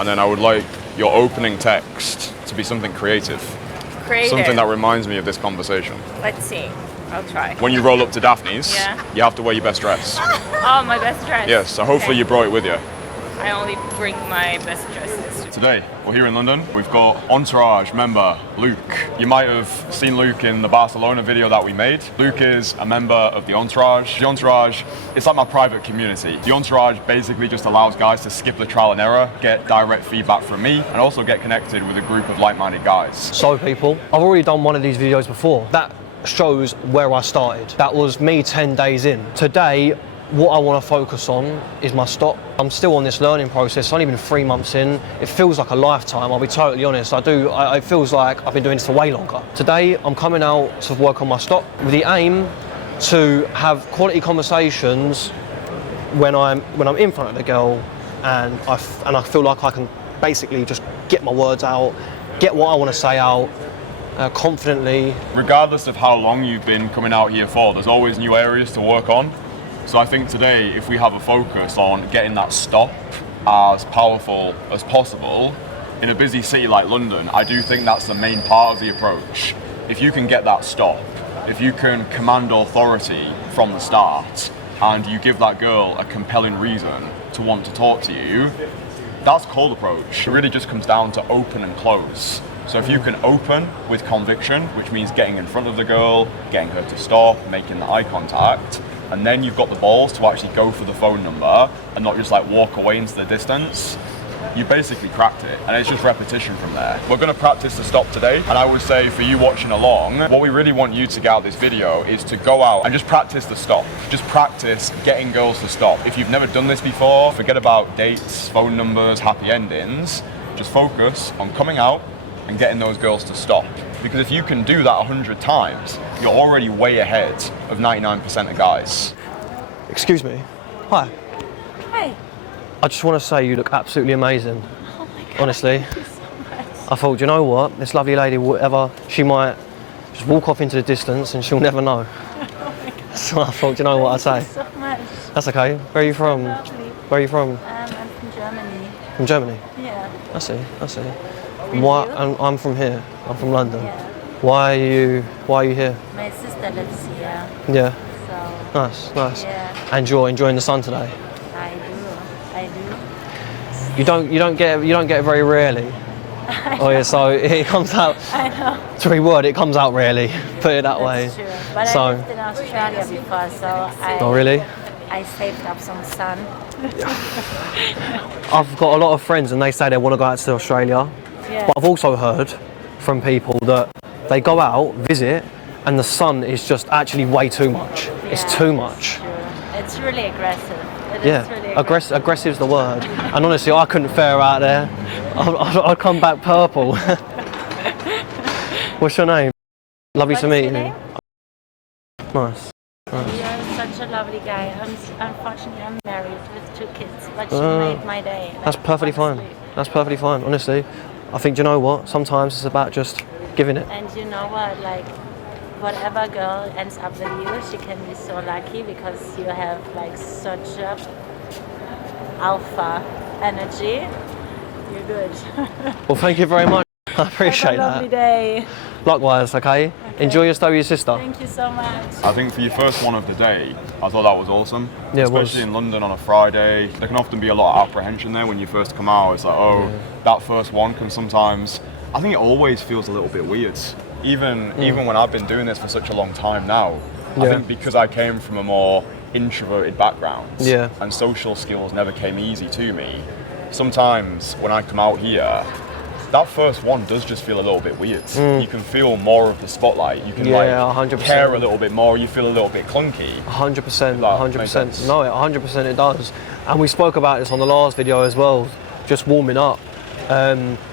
And then I would like your opening text to be something creative. Creative. Something that reminds me of this conversation. Let's see. I'll try. When you roll up to Daphne's, Yeah. you have to wear your best dress. Oh, my best dress. Yes, so hopefully you brought it with you. I only bring my best dresses. Today, we're here in London. We've got Entourage member Luke. You might have seen Luke in the Barcelona video that we made. Luke is a member of the Entourage. The Entourage, it's like my private community. The Entourage basically just allows guys to skip the trial and error, get direct feedback from me, and also get connected with a group of like-minded guys. So people, I've already done one of these videos before. That shows where I started. That was me 10 days in. Today, what I want to focus on is my stop. I'm still on this learning process. It's only been 3 months in. It feels like a lifetime, I'll be totally honest. It feels like I've been doing this for way longer. Today, I'm coming out to work on my stop with the aim to have quality conversations when I'm in front of the girl, and I feel like I can basically just get my words out, get what I want to say out, confidently. Regardless of how long you've been coming out here for, there's always new areas to work on. So I think today, if we have a focus on getting that stop as powerful as possible, in a busy city like London, I do think that's the main part of the approach. If you can get that stop, if you can command authority from the start, and you give that girl a compelling reason to want to talk to you, that's cold approach. It really just comes down to open and close. So if you can open with conviction, which means getting in front of the girl, getting her to stop, making the eye contact, and then you've got the balls to actually go for the phone number and not just like walk away into the distance, you basically cracked it, and it's just repetition from there. We're going to practice the stop today, and I would say for you watching along, what we really want you to get out of this video is to go out and just practice the stop. Just practice getting girls to stop. If you've never done this before, forget about dates, phone numbers, happy endings. Just focus on coming out and getting those girls to stop. Because if you can do that 100 times, you're already way ahead of 99% of guys. Excuse me. Hi. Hi. I just want to say you look absolutely amazing. Oh my God. Honestly. Thank you so much. I thought, you know what? This lovely lady, whatever, she might just walk off into the distance and she'll never know. Oh my God. So I thought, you know what I say? Thank you so much. That's okay. Where are you from? Lovely. Where are you from? I'm from Germany. From Germany? Yeah. I see. And Why? you? I'm from here. I'm from London. Yeah. Why are you here? My sister lives here. Yeah. So. Nice. Yeah. And you're enjoying the sun today? I do. You don't get it very rarely. Oh yeah, so it comes out. I know. To reword, it comes out rarely. Put it that That's way. true. But So- I lived in Australia before, so Oh really? I saved up some sun. I've got a lot of friends and they say they want to go out to Australia. Yeah. But I've also heard from people that they go out, visit, and the sun is just actually way too much. It's Yeah, too much. True. It's really aggressive. It Yeah, is really aggressive. aggressive's the word. And honestly, I couldn't fare out there. I'd come back purple. What's your name? Lovely to What's meet your you. name? Nice. You're such a lovely guy. Unfortunately, I'm married with 2 kids, but you Oh. made my day. That's perfectly fine. honestly. That's perfectly fine, honestly. I think, you know what? Sometimes it's about just giving it. And you know what? Like, whatever girl ends up with you, she can be so lucky because you have like such a alpha energy. You're good. Well, thank you very much. I appreciate Have a lovely that. day. Likewise, okay? Enjoy your stay with your sister. Thank you so much. I think for your first one of the day, I thought that was awesome. Yeah, it was. Especially in London on a Friday. There can often be a lot of apprehension there when you first come out. It's like, oh, that first one can sometimes, I think it always feels a little bit weird. Even when I've been doing this for such a long time now, I Yeah. think because I came from a more introverted background Yeah. and social skills never came easy to me, sometimes when I come out here, that first one does just feel a little bit weird. You can feel more of the spotlight. You can Yeah, like 100%. care a little bit more. You feel a little bit clunky. 100%, That 100%. makes sense. No, 100% it does. And we spoke about this on the last video as well, just warming up.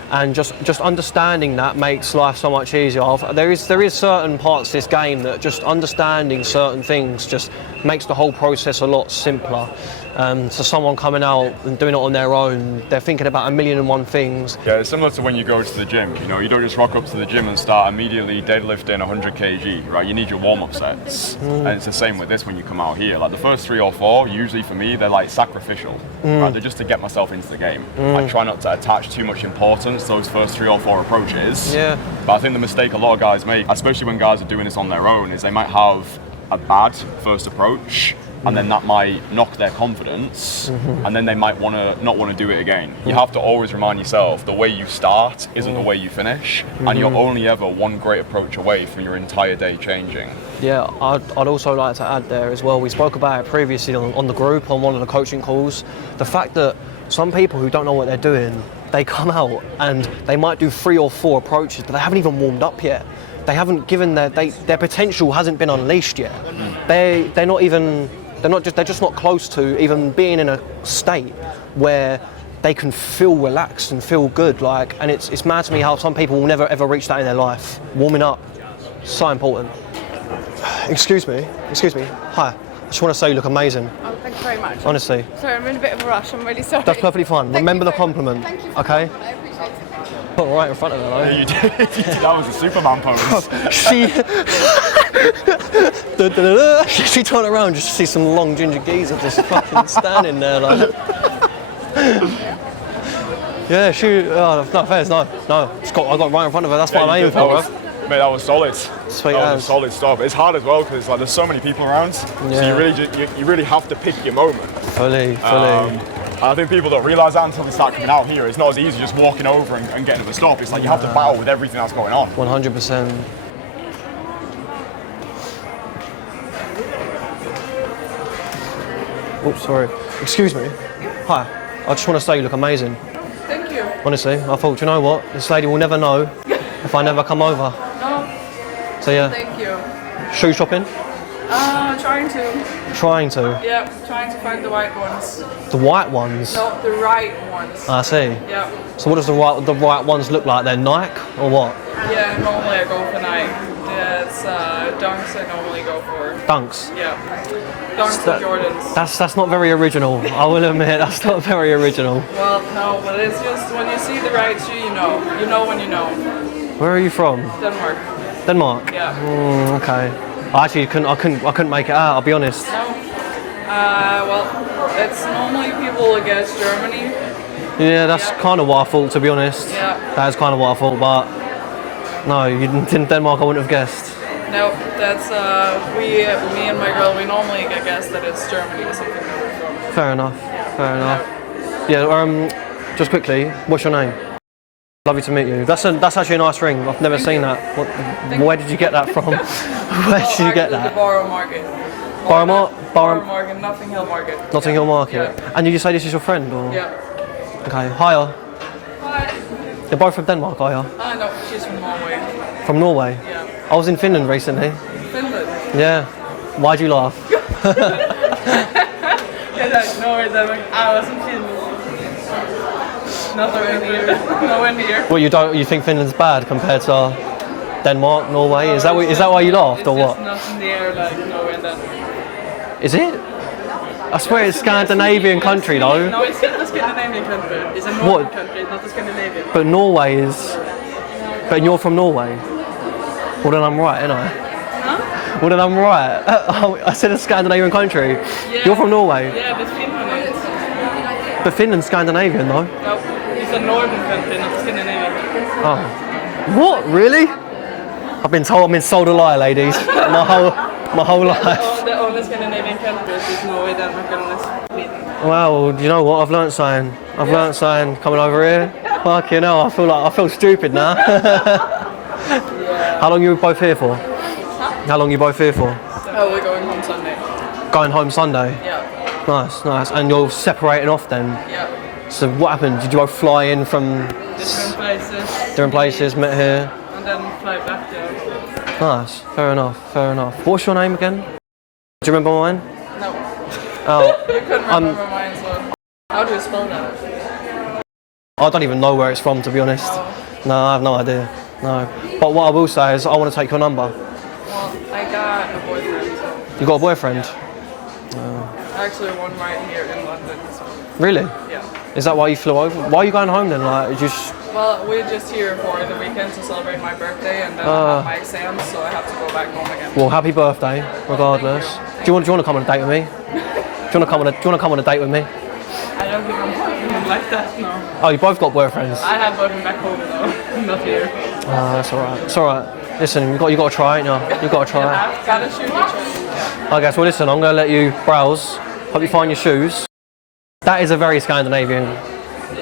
And just understanding that makes life so much easier. There is certain parts of this game that just understanding certain things just makes the whole process a lot simpler. So someone coming out and doing it on their own, they're thinking about 1,000,001 things. Yeah, it's similar to when you go to the gym. You know, you don't just rock up to the gym and start immediately deadlifting 100 kg, right? You need your warm-up sets. And it's the same with this when you come out here. Like the first 3 or 4, usually for me, they're like sacrificial. Right? They're just to get myself into the game. I try not to attach too much importance to those first 3 or 4 approaches. Yeah. But I think the mistake a lot of guys make, especially when guys are doing this on their own, is they might have a bad first approach, and then that might knock their confidence, and then they might not want to do it again. You have to always remind yourself the way you start isn't the way you finish, and you're only ever one great approach away from your entire day changing. Yeah, I'd also like to add there as well, we spoke about it previously on the group, on one of the coaching calls, the fact that some people who don't know what they're doing, they come out and they might do 3 or 4 approaches, but they haven't even warmed up yet. They haven't given their potential hasn't been unleashed yet. They're just not close to even being in a state where they can feel relaxed and feel good. Like, and it's mad to me how some people will never ever reach that in their life. Warming up, so important. Excuse me. Hi. I just want to say you look amazing. Oh, thank you very much. Honestly. Sorry, I'm in a bit of a rush. I'm really sorry. That's perfectly fine. Remember the compliment. Thank you for Okay. the compliment. I appreciate it. Put right in front of her, though. You did. That was a Superman pose. She turned around just to see some long ginger geezer just fucking standing there like. Yeah, no offense, no. I got right in front of her. That's what I'm aiming for, bro. Mate, that was solid. Sweet that was as. a solid stop. It's hard as well because like there's so many people around, so you really have to pick your moment. Fully. I think people don't realise that until they start coming out here. It's not as easy just walking over and getting to the stop. It's like you have to battle with everything that's going on. 100%. Oops, sorry. Excuse me. Hi. I just want to say you look amazing. Thank you. Honestly, I thought, you know what? This lady will never know if I never come over. No, So yeah, thank you. shoe shopping? Trying to. Trying to. Yeah, trying to find the right ones. The white ones? No, the right ones. I see. Yeah. So what does the right ones look like? They're Nike or what? Yeah, normally I go for Nike. That's Dunks I normally go for. Dunks? Yeah. Dunks and Jordans. That's not very original. I will admit, that's not very original. Well, no, but it's just when you see the right shoe, you know. You know when you know. Where are you from? Denmark. Denmark? Yeah. Okay. I couldn't make it out, I'll be honest. No. Well, it's normally people against Germany. Yeah, that's kind of what I thought, to be honest. Yeah. That is kind of what I thought, but no, in Denmark I wouldn't have guessed. No, that's me and my girl. We normally guess that it's Germany or something. Fair enough. Yeah. Just quickly, what's your name? Lovely to meet you. That's actually a nice ring. I've never seen that. Where did you get that from? Where did you get The that? Borough Market. Borough Market, Notting Hill Market. Notting Hill Market. Yeah. And did you say this is your friend or? Yeah. Okay. Hiya. Hi. You're both from Denmark, are you? No, she's from Norway. From Norway? Yeah. I was in Finland recently. Finland. Yeah. Why'd you laugh? Norway, Denmark. I was in Finland. Nowhere near. Well, you think Finland's bad compared to Denmark, Norway? Is that why you laughed or what? It's nothing near like Norway and Denmark. Is it? I swear it's Scandinavian country though. No, it's not a Scandinavian country. It's a Nordic country, not a Scandinavian. But Norway is. But you're from Norway. Well then I'm right, ain't I? Huh? Well then I'm right. I said a Scandinavian country. Yeah. You're from Norway. Yeah, but Finland is. But Finland's Scandinavian though. No, it's a northern country, not a Scandinavian country. Oh. What? Really? I've been sold a lie, ladies. my whole life. The only Scandinavian countries is Norway, Denmark, and Sweden. Wow, do you know what? I've learnt something. I've learnt something coming over here. Fucking hell, I feel stupid now. Yeah. How long you both here for? Huh? How long you both here for? Oh, we're going home Sunday. Going home Sunday? Yeah. Nice. And you're separating off then? Yeah. So what happened? Did you both fly in from Different places, met here? and then fly back there. Nice, fair enough. What's your name again? Do you remember mine? No. Oh, You couldn't remember mine, so. How do you spell that? I don't even know where it's from, to be honest. Oh. No, I have no idea. No. But what I will say is I want to take your number. Well, I got a boyfriend. You got a boyfriend? I actually one right here in London. So. Really? Yeah. Is that why you flew over? Why are you going home then? Like, just... Well, we're just here for the weekend to celebrate my birthday, and then I have my exams, so I have to go back home again. Well, happy birthday, regardless. Do you want to come on a date with me? Do you want to come on a date with me? I don't think I'm like that, no. Oh, you both got boyfriends? I have boyfriend back home though, not here. That's alright. It's alright. Listen, you got to try it now. You got to try it. I've got to shoot each other. Okay, so listen, I'm going to let you browse. Hope you find your shoes. That is a very Scandinavian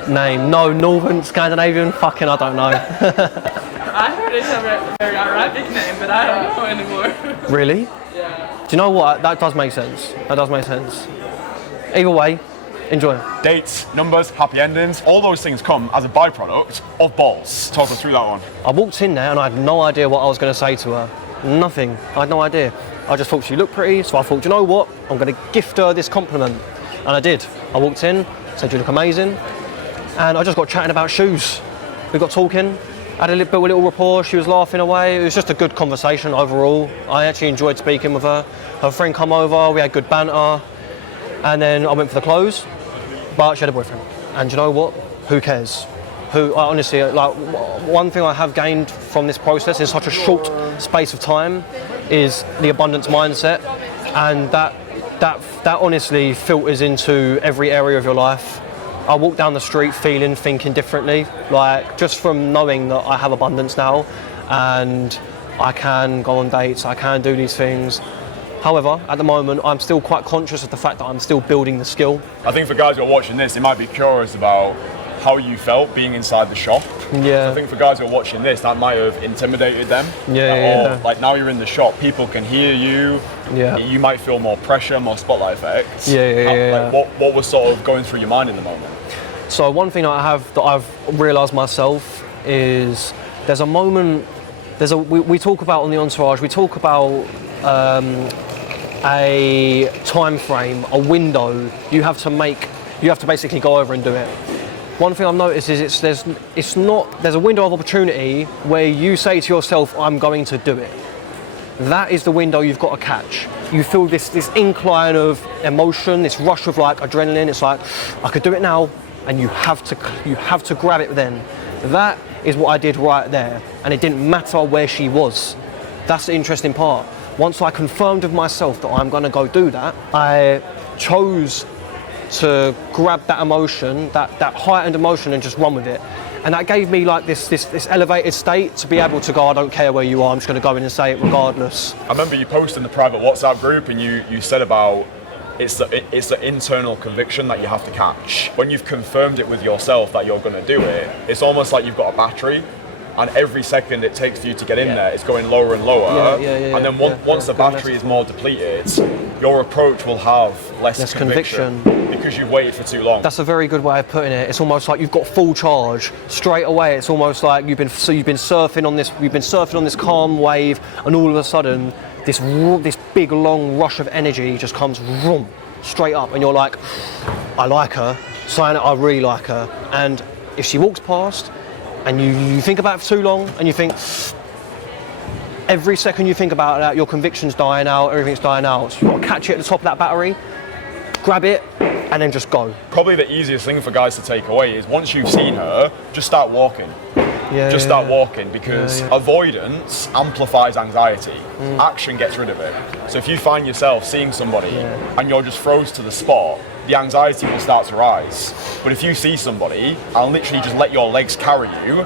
name. No, Northern Scandinavian? Fucking, I don't know. I heard it's a very Arabic name, but I don't know anymore. Really? Yeah. Do you know what? That does make sense. That does make sense. Either way, enjoy. Dates, numbers, happy endings, all those things come as a byproduct of balls. Talk us through that one. I walked in there and I had no idea what I was going to say to her. Nothing. I had no idea. I just thought she looked pretty, so I thought, you know what? I'm going to gift her this compliment. And I did. I walked in, said you look amazing, and I just got chatting about shoes. We got talking, built a little rapport, she was laughing away. It was just a good conversation overall. I actually enjoyed speaking with her. Her friend come over, we had good banter, and then I went for the clothes, but she had a boyfriend. And you know what? Who cares? Honestly, like, one thing I have gained from this process in such a short space of time is the abundance mindset, and that honestly filters into every area of your life. I walk down the street thinking differently, like just from knowing that I have abundance now and I can go on dates, I can do these things. However, at the moment, I'm still quite conscious of the fact that I'm still building the skill. I think for guys who are watching this, they might be curious about how you felt being inside the shop. Yeah. So I think for guys who are watching this, that might have intimidated them. Yeah. Like now you're in the shop, people can hear you. Yeah. You might feel more pressure, more spotlight effects. Yeah. Like what was sort of going through your mind in the moment? So one thing that I've realised myself is there's a moment. We talk about on the entourage. We talk about a time frame, a window. You have to basically go over and do it. One thing I've noticed is there's a window of opportunity where you say to yourself, I'm going to do it. That is the window you've got to catch. You feel this incline of emotion, this rush of like adrenaline. It's like, I could do it now, and you have to grab it then. That is what I did right there, and it didn't matter where she was. That's the interesting part. Once I confirmed with myself that I'm going to go do that, I chose to grab that emotion, that heightened emotion, and just run with it. And that gave me like this elevated state to be able to go, I don't care where you are, I'm just going to go in and say it regardless. I remember you posted in the private WhatsApp group and you said about it's the internal conviction that you have to catch. When you've confirmed it with yourself that you're going to do it, it's almost like you've got a battery, and every second it takes for you to get in there, it's going lower and lower. And then once the battery is more depleted, your approach will have less conviction because you've waited for too long. That's a very good way of putting it. It's almost like you've got full charge straight away. It's almost like you've been surfing on this calm wave, and all of a sudden this big long rush of energy just comes straight up, and you're like, I like her, sign it, I really like her. And if she walks past and you think about it for too long, and you think, every second you think about that, your conviction's dying out, everything's dying out. So you've got to catch it at the top of that battery, grab it, and then just go. Probably the easiest thing for guys to take away is once you've seen her, just start walking. Start walking, because avoidance amplifies anxiety. Action gets rid of it. So if you find yourself seeing somebody and you're just froze to the spot, the anxiety will start to rise. But if you see somebody and literally just let your legs carry you,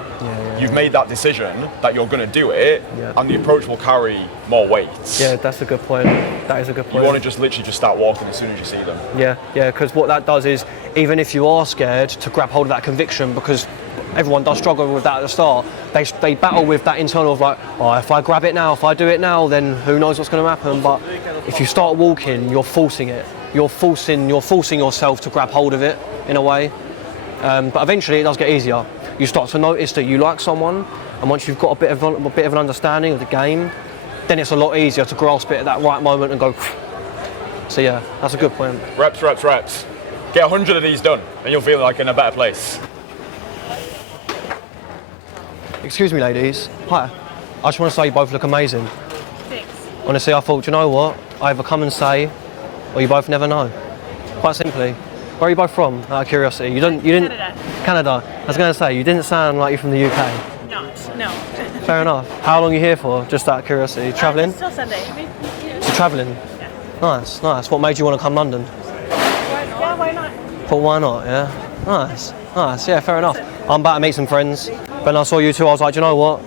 you've made that decision that you're going to do it, and the approach will carry more weight. Yeah, that's a good point. That is a good point. You want to just literally just start walking as soon as you see them. Yeah, because what that does is, even if you are scared to grab hold of that conviction, because everyone does struggle with that at the start, they battle with that internal of like, oh, if I grab it now, if I do it now, then who knows what's going to happen. But if you start walking, you're forcing it. You're forcing yourself to grab hold of it in a way. But eventually it does get easier. You start to notice that you like someone, and once you've got a bit of an understanding of the game, then it's a lot easier to grasp it at that right moment and go. So yeah, that's a good point. Reps. Get 100 of these done, and you'll feel like in a better place. Excuse me, ladies. Hi. I just want to say you both look amazing. Thanks. Honestly, I thought, you know what? I either come and say, or you both never know. Quite simply. Where are you both from, out of curiosity? You didn't. Canada. Canada. I was going to say, you didn't sound like you're from the UK. No. Fair enough. How long are you here for? Just out of curiosity. Travelling? Still Sunday. So travelling? Yeah. Nice, nice. What made you want to come London? Yeah, why not? Thought, why not, yeah? Nice, nice, yeah, fair enough. I'm about to meet some friends. When I saw you two, I was like, do you know what?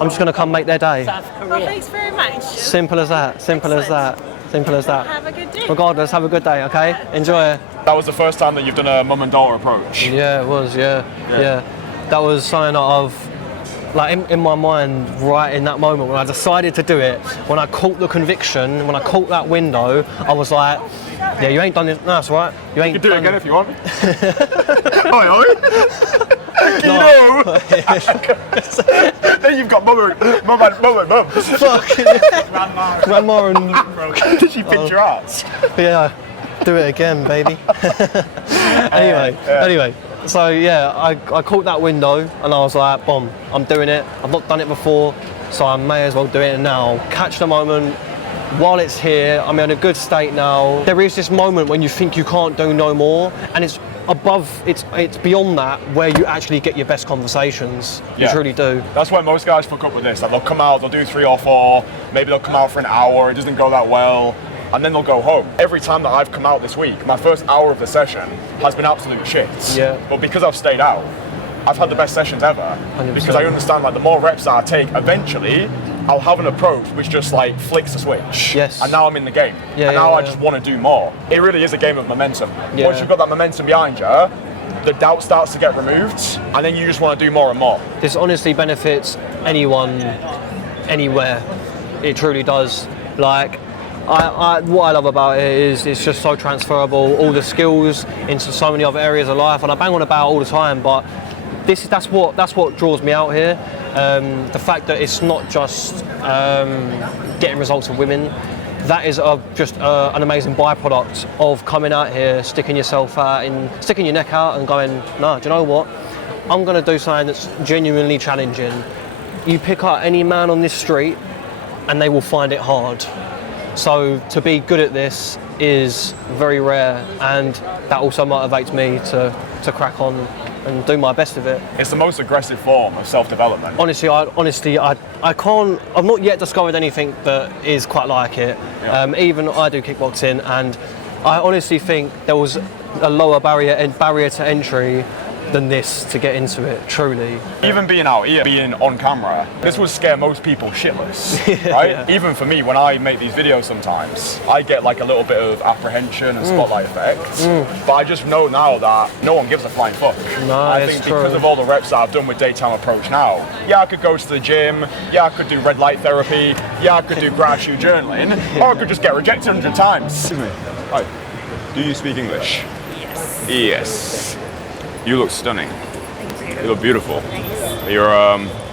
I'm just going to come make their day. Well, thanks very much. Simple as that, simple as that, simple as that. Have a good day. Regardless, have a good day, okay? Enjoy it. That was the first time that you've done a mum and daughter approach. Yeah, it was, yeah. That was something that like in my mind, right in that moment when I decided to do it, when I caught the conviction, when I caught that window, I was like, yeah, you ain't done this. No, that's right. You ain't You can do it done again if you want. Oi, oi. No. Then you've got mum and mum. Fuck. Grandma and Did she pinch your ass? yeah, do it again, baby. Anyway. So yeah, I caught that window and I was like, boom, I'm doing it. I've not done it before, so I may as well do it now. Catch the moment while it's here. I'm in a good state now. There is this moment when you think you can't do no more, and it's beyond that where you actually get your best conversations. You Yeah. truly do. That's why most guys fuck up with this. Like they'll come out, they'll do 3 or 4, maybe they'll come out for an hour, it doesn't go that well, and then they'll go home. Every time that I've come out this week, my first hour of the session has been absolute shit. Yeah. But because I've stayed out, I've had the best sessions ever. 100%. Because I understand like the more reps that I take, eventually I'll have an approach which just like flicks the switch. Yes. And now I'm in the game. Yeah, and now yeah, I yeah. just want to do more. It really is a game of momentum. Yeah. Once you've got that momentum behind you, the doubt starts to get removed, and then you just want to do more and more. This honestly benefits anyone, anywhere. It truly does. Like, what I love about it is it's just so transferable. All the skills into so many other areas of life, and I bang on about all the time. But that's what draws me out here. The fact that it's not just getting results with women. That is just an amazing byproduct of coming out here, sticking yourself out, sticking your neck out and going, no, do you know what? I'm going to do something that's genuinely challenging. You pick up any man on this street and they will find it hard. So to be good at this is very rare, and that also motivates me to crack on and do my best of it. It's the most aggressive form of self-development. Honestly, I can't. I've not yet discovered anything that is quite like it. Yeah. Even I do kickboxing, and I honestly think there was a lower barrier to entry than this to get into it. Truly. Even being out here, being on camera, this would scare most people shitless, right? Yeah. Even for me, when I make these videos sometimes, I get like a little bit of apprehension and spotlight effect. But I just know now that no one gives a flying fuck. No, I it's think true. because of all the reps that I've done with daytime approach now, yeah, I could go to the gym, yeah, I could do red light therapy, yeah, I could do gratitude journaling, or I could just get rejected 100 times. Excuse me. Hi. Do you speak English? Yes. Yes. You look stunning. Thank you. You look beautiful. Thanks.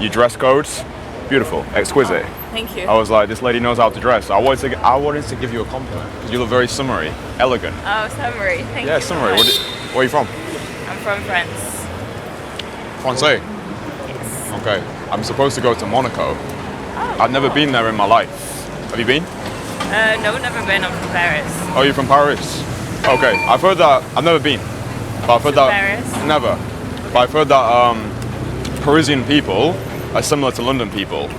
Your dress code's beautiful, exquisite. Thank you. I was like, this lady knows how to dress. I wanted to give you a compliment because you look very summery, elegant. Oh, summery. Thank Yeah, you. summery. Where are you from? I'm from France. Francais. Yes. Okay. I'm supposed to go to Monaco. Oh, I've never cool. been there in my life. Have you been? No, never been. I'm from Paris. Oh, you're from Paris. Okay. I've heard that. I've never been, but I've heard that. Paris? Never. But I've heard that Parisian people are similar to London people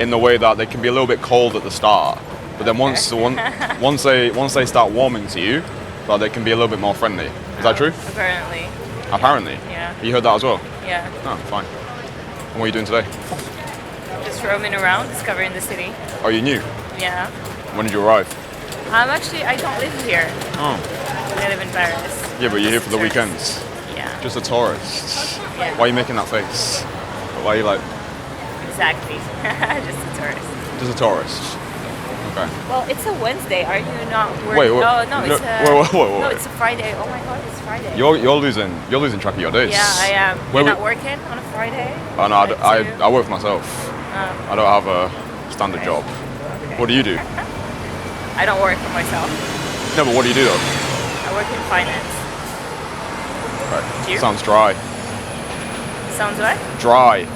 in the way that they can be a little bit cold at the start, but then once they start warming to you, that they can be a little bit more friendly. Is that true? Apparently. Apparently. Yeah. You heard that as well? Yeah. Oh, fine. And what are you doing today? Just roaming around, discovering the city. Oh, you new? Yeah. When did you arrive? I don't live here. Oh. I live in Paris. Yeah, but you're here for the Tourist. weekends. Yeah. Just a tourist. Yeah. Why are you making that face? Why are you like, Exactly. Just a tourist. just a tourist? Okay. Well, it's a Wednesday. Are you not working? Wait, oh, no, no, it's a... wait. No, it's a Friday. Oh my God, it's Friday. You're losing track of your days. Yeah, I am. Where You're we- not working on a Friday? Oh no, Like I work for myself. Oh, I don't have a standard job. okay. What do you do? I don't work for myself. No, but what do you do though? I work in finance. Right. You? Sounds dry. Sounds what? Dry.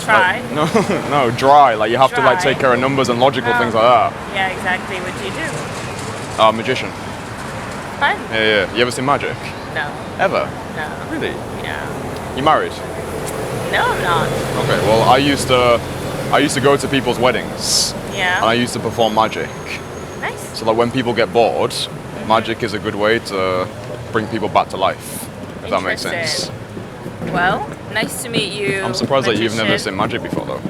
Try. No, no, dry. Like you have to like Dry. take care of numbers and logical Oh. things like that. Yeah, exactly. What do you do? Magician. fun. Yeah. You ever seen magic? No. Ever? No. Really? Yeah. You married? No, I'm not. Okay. Well, I used to go to people's weddings, and Yeah. I used to perform magic. Nice. So like when people get bored, magic is a good way to bring people back to life. If that makes sense. Interesting. Well, nice to meet you. I'm surprised that you've never magician. seen magic before though.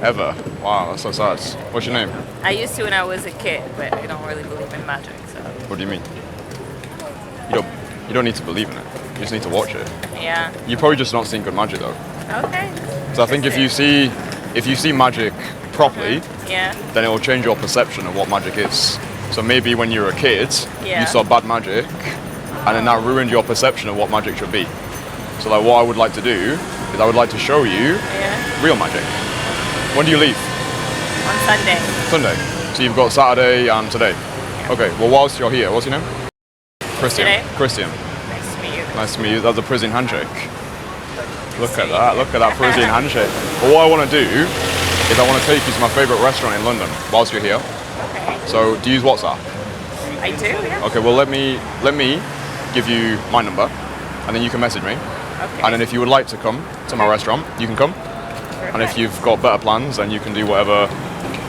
Ever? Wow, that's so sad. What's your name? I used to when I was a kid, but I don't really believe in magic, so What do you mean? You don't need to believe in it. You just need to watch it. yeah. You've probably just not seen good magic though. Okay. So I think if you see magic properly, Yeah. then it will change your perception of what magic is. So maybe when you were a kid, Yeah. you saw bad magic, and then that ruined your perception of what magic should be. So like what I would like to do is I would like to show you Yeah. real magic. When do you leave? On Sunday. Sunday. So you've got Saturday and today. Okay, well whilst you're here, what's your name? Christian. Today? Christian. Nice to meet you. Nice to meet you. That's a Parisian handshake. Look at that Parisian handshake. But what I want to do is I want to take you to my favourite restaurant in London whilst you're here. Okay. So do you use WhatsApp? I do, yeah. Okay, well let me give you my number and then you can message me. Okay. And then if you would like to come to my restaurant, you can come. And if you've got better plans, then you can do whatever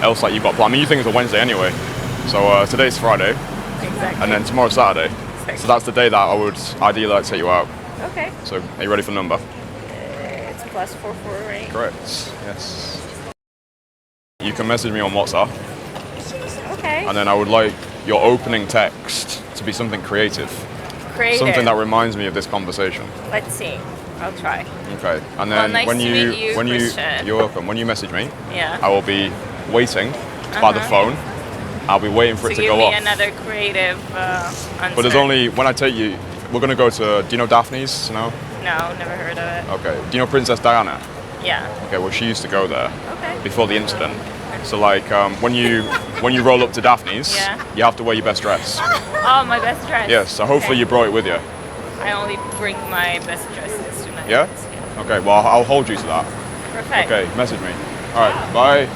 else that you've got planned. I mean, you think it's a Wednesday anyway. So today's Friday, Exactly. and then tomorrow's Saturday. So that's the day that I would ideally like to take you out. Okay. So are you ready for the number? It's +44, right? Correct. Yes. You can message me on WhatsApp, Okay. and then I would like your opening text to be something creative. Creative. Something that reminds me of this conversation. Let's see. I'll try. Okay. And then nice when to you meet you, when Christian. you're welcome. When you message me, Yeah. I will be waiting by the phone. I'll be waiting for To it to give go me off. another creative answer. But there's only when I take you. We're gonna go to. Do you know Daphne's? No. No, never heard of it. Okay. Do you know Princess Diana? Yeah. Okay. Well, she used to go there Okay. before the incident. So like when you roll up to Daphne's, Yeah. you have to wear your best dress. Oh, my best dress. Yes. So hopefully Okay. you brought it with you. I only bring my best dresses tonight. Yeah? Okay. Well, I'll hold you to that. Perfect. Okay. Message me. All right. Bye.